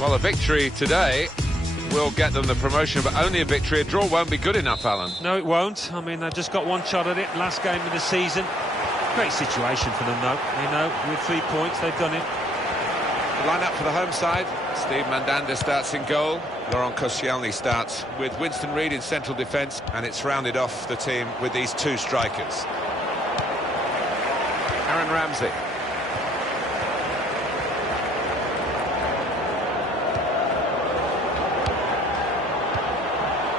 Well, a victory today will get them the promotion, but only a victory. A draw won't be good enough, Alan. No, it won't. I mean, they've just got one shot at it, last game of the season. Great situation for them, though. You know, with 3 points, they've done it. The line-up for the home side. Steve Mandanda starts in goal. Laurent Koscielny starts with Winston Reid in central defence, and it's rounded off the team with these two strikers. Aaron Ramsey.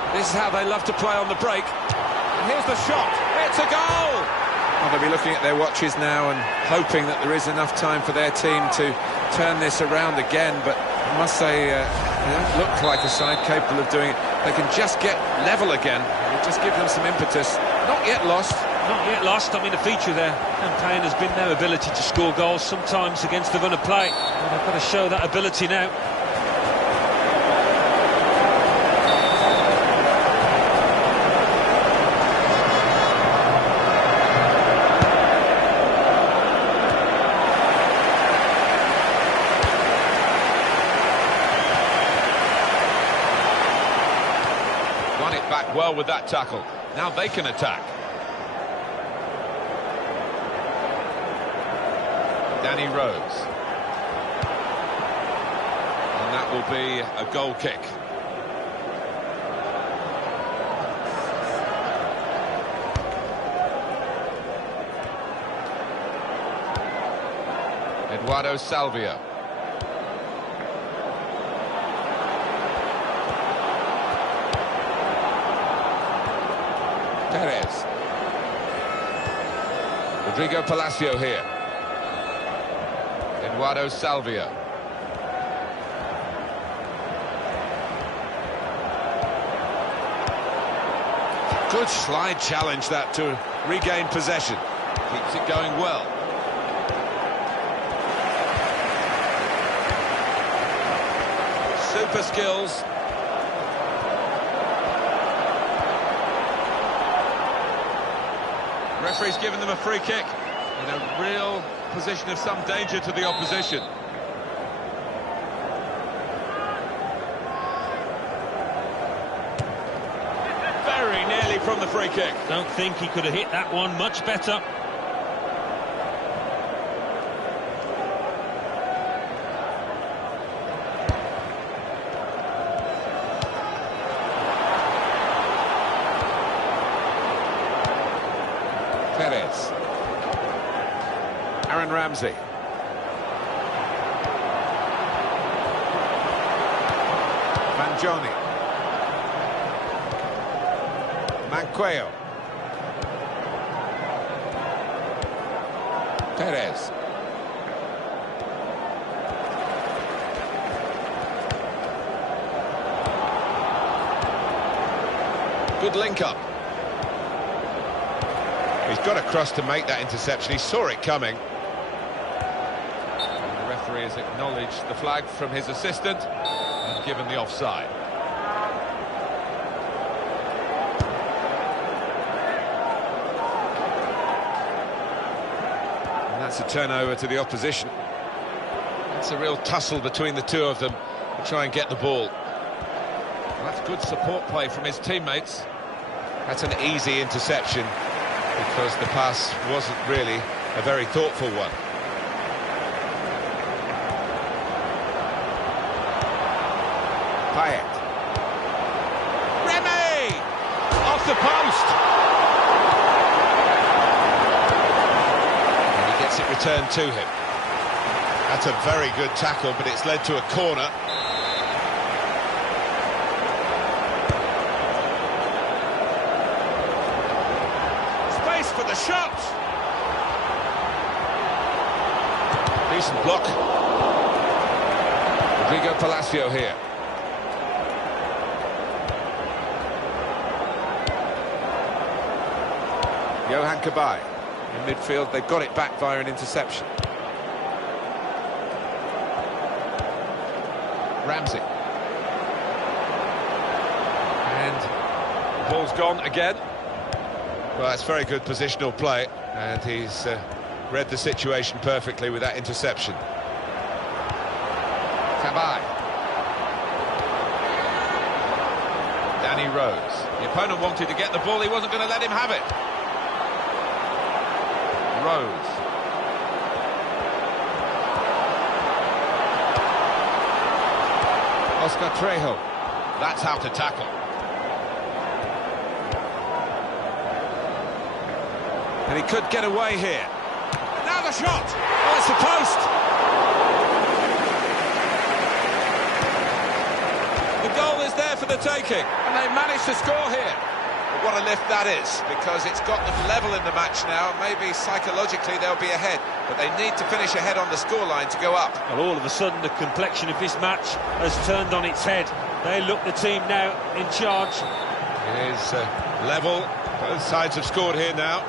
This is how they love to play on the break. And here's the shot. It's a goal! Well, they'll be looking at their watches now and hoping that there is enough time for their team to turn this around again. But I must say, they don't look like a side capable of doing it. They can just get level again. It'll just give them some impetus. Not yet lost. Not yet lost. I mean, the feature of their campaign has been their ability to score goals, sometimes against the run of play. And they've got to show that ability now. Won it back well with that tackle. Now they can attack. Danny Rose. And that will be a goal kick. Eduardo Salvio. Perez. Rodrigo Palacio here. Eduardo Salvio. Good slide challenge that to regain possession. Keeps it going well. Super skills. Referee's given them a free kick in a real position of some danger to the opposition. Very nearly from the free kick. Don't think he could have hit that one much better. Perez. Aaron Ramsey. Mangione. Manqueo. Perez. Good link up. He's got across to make that interception. He saw it coming. And the referee has acknowledged the flag from his assistant and given the offside. And that's a turnover to the opposition. It's a real tussle between the two of them to try and get the ball. Well, that's good support play from his teammates. That's an easy interception, because the pass wasn't really a very thoughtful one. Payet. Remy! Off the post! And he gets it returned to him. That's a very good tackle, but it's led to a corner. For the shot. Decent block. Rodrigo Palacio here. Johan Cabaye in midfield. They've got it back via an interception. Ramsey. And the ball's gone again. Well, that's very good positional play, and he's read the situation perfectly with that interception. Cabaye. Danny Rose. The opponent wanted to get the ball, he wasn't going to let him have it. Rose. Oscar Trejo. That's how to tackle. And he could get away here. Now the shot! Oh, it's the post! The goal is there for the taking, and they managed to score here. But what a lift that is, because it's got them level in the match now. Maybe psychologically they'll be ahead, but they need to finish ahead on the scoreline to go up. Well, all of a sudden the complexion of this match has turned on its head. They look the team now in charge. It is level. Both sides have scored here now.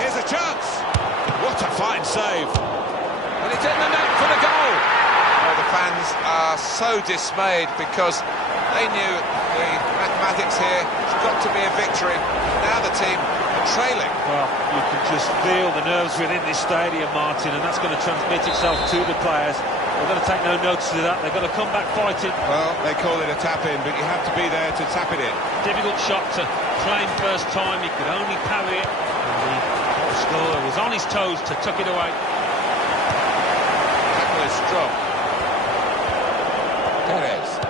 Here's a chance. What a fine save. And it's in the net for the goal. Oh, the fans are so dismayed because they knew the mathematics here. It's got to be a victory. Now the team are trailing. Well, you can just feel the nerves within this stadium, Martin, and that's going to transmit itself to the players. They've got to take no notice of that. They've got to come back fighting. Well, they call it a tap-in, but you have to be there to tap it in. Difficult shot to claim first time. He could only parry it. And the goal scorer was on his toes to tuck it away. Tackle is strong. Perez.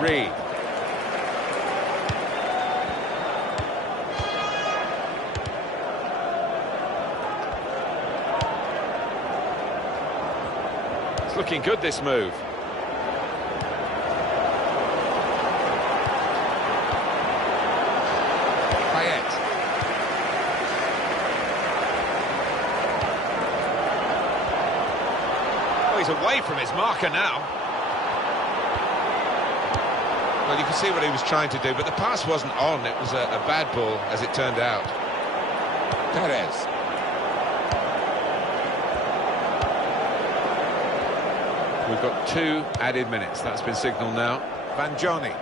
Reed. It's looking good, this move. Payet. Oh, he's away from his marker now. Well, you can see what he was trying to do, but the pass wasn't on. It was a bad ball, as it turned out. Perez. We've got 2 added minutes. That's been signalled now. Vanjoni.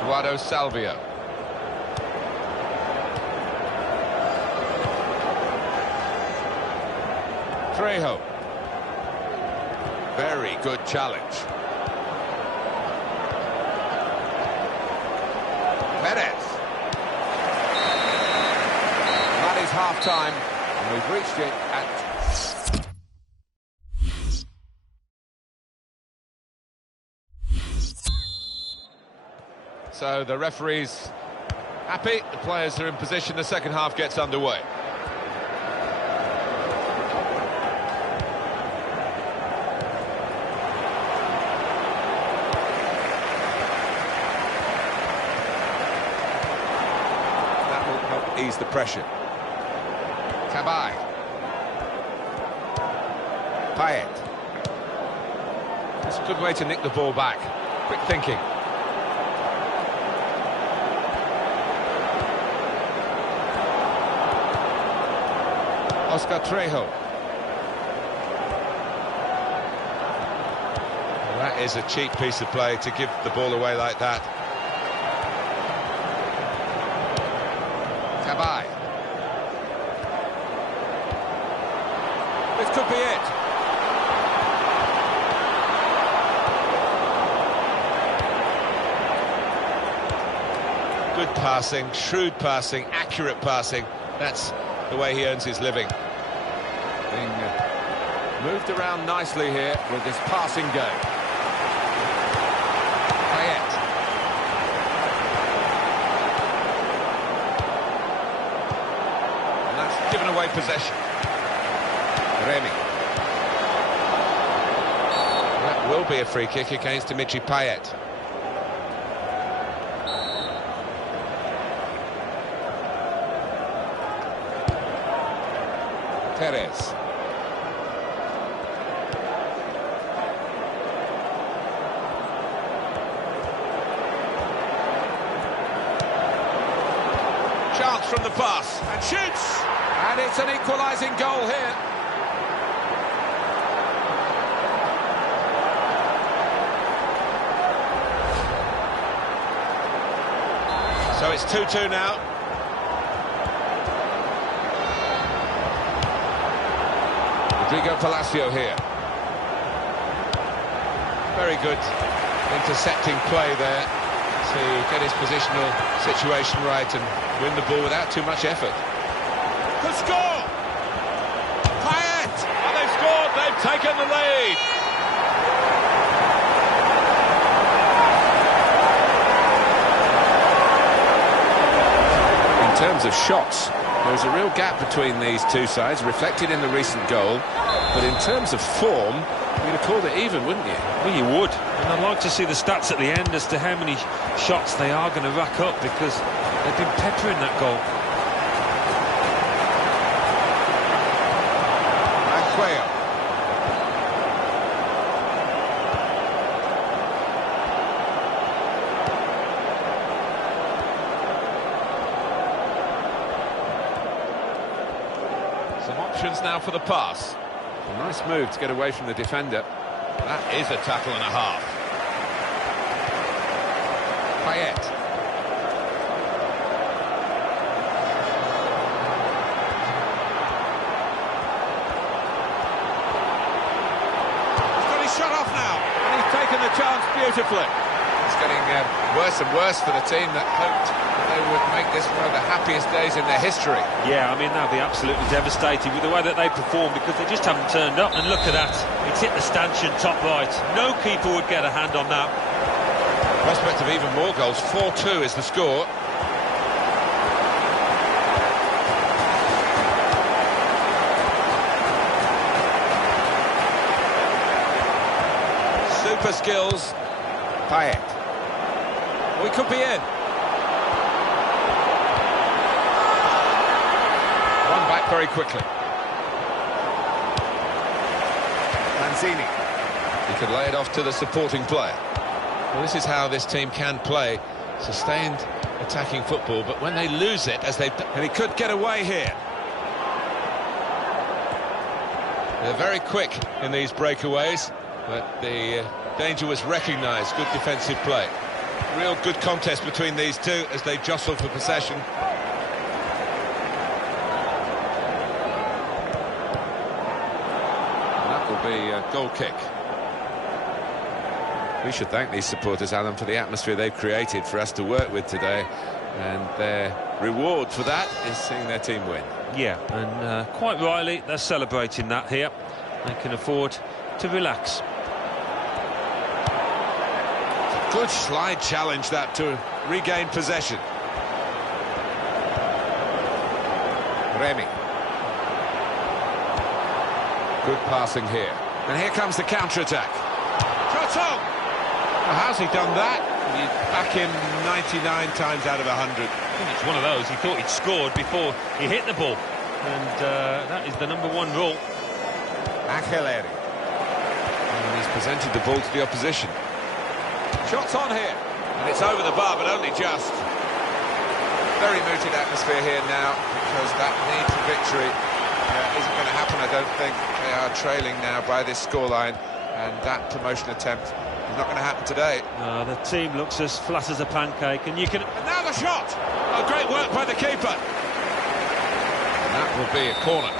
Eduardo Salvio. Trejo. Very good challenge. Perez. That is half-time, and we've reached it at... So the referee's happy, the players are in position, the second half gets underway. Ease the pressure. Cabaye. Payet. It's a good way to nick the ball back. Quick thinking. Oscar Trejo. Well, that is a cheap piece of play to give the ball away like that. Cabaye. This could be it. Good passing, shrewd passing, accurate passing. That's the way he earns his living. Being moved around nicely here with this passing go. Payet. Given away possession. Remy. That will be a free kick against Dimitri Payet. Perez. Chance from the pass and shoots. And it's an equalising goal here. So it's 2-2 now. Rodrigo Palacio here. Very good intercepting play there to get his positional situation right and win the ball without too much effort. Could score! Payet! And they've scored, they've taken the lead. In terms of shots, there's a real gap between these two sides, reflected in the recent goal. But in terms of form, you'd have called it even, wouldn't you? Well, you would. And I'd like to see the stats at the end as to how many shots they are going to rack up, because they've been peppering that goal. Manqueo. Some options now for the pass. A nice move to get away from the defender. That is a tackle and a half. Payet. He's got his shot off now, and he's taken the chance beautifully. It's getting worse and worse for the team that hoped that they would make this one of the happiest days in their history. Yeah, I mean, they'll be absolutely devastated with the way that they perform, because they just haven't turned up. And look at that. It's hit the stanchion top right. No keeper would get a hand on that. Prospect of even more goals. 4-2 is the score. Super skills. Payet. We could be in. One back very quickly. Lanzini. He could lay it off to the supporting player. Well, this is how this team can play. Sustained attacking football, but when they lose it, as they've done... And he could get away here. They're very quick in these breakaways, but the danger was recognised. Good defensive play. Real good contest between these two as they jostle for possession. And that will be a goal kick. We should thank these supporters, Alan, for the atmosphere they've created for us to work with today. And their reward for that is seeing their team win. Yeah, and quite rightly, they're celebrating that here. They can afford to relax. Good slide challenge that to regain possession. Remy. Good passing here. And here comes the counter-attack. Shot on! Well, how's he done that? You back him 99 times out of 100. I think it's one of those. He thought he'd scored before he hit the ball. And that is the #1 rule. Angeleri. And he's presented the ball to the opposition. Shots on here, and it's over the bar, but only just. Very mooted atmosphere here now, because that need for victory isn't going to happen, I don't think. They are trailing now by this scoreline, and that promotion attempt is not going to happen today. The team looks as flat as a pancake, and you can... And now the shot! Oh, great work by the keeper. And that will be a corner.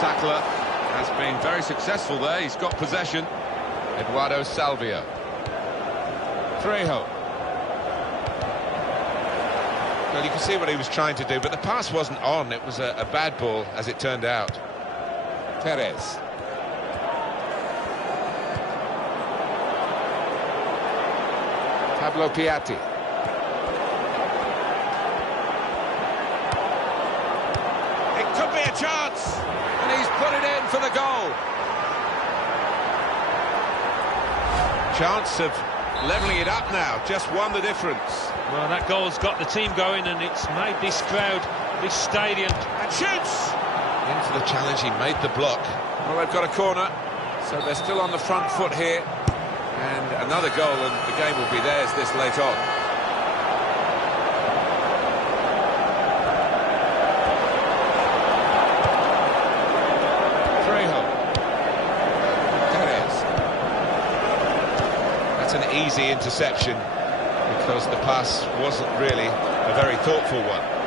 Tackler has been very successful there. He's got possession. Eduardo Salvio. Trejo. Well, you can see what he was trying to do, but the pass wasn't on. It was a bad ball, as it turned out. Perez. Pablo Piatti. It could be a chance. And he's put it in for the goal. Chance of levelling it up now, just one the difference. Well, that goal's got the team going, and it's made this crowd, this stadium... And shoots! In for the challenge, he made the block. Well, they've got a corner, so they're still on the front foot here. And another goal, and the game will be theirs this late on. An easy interception because the pass wasn't really a very thoughtful one.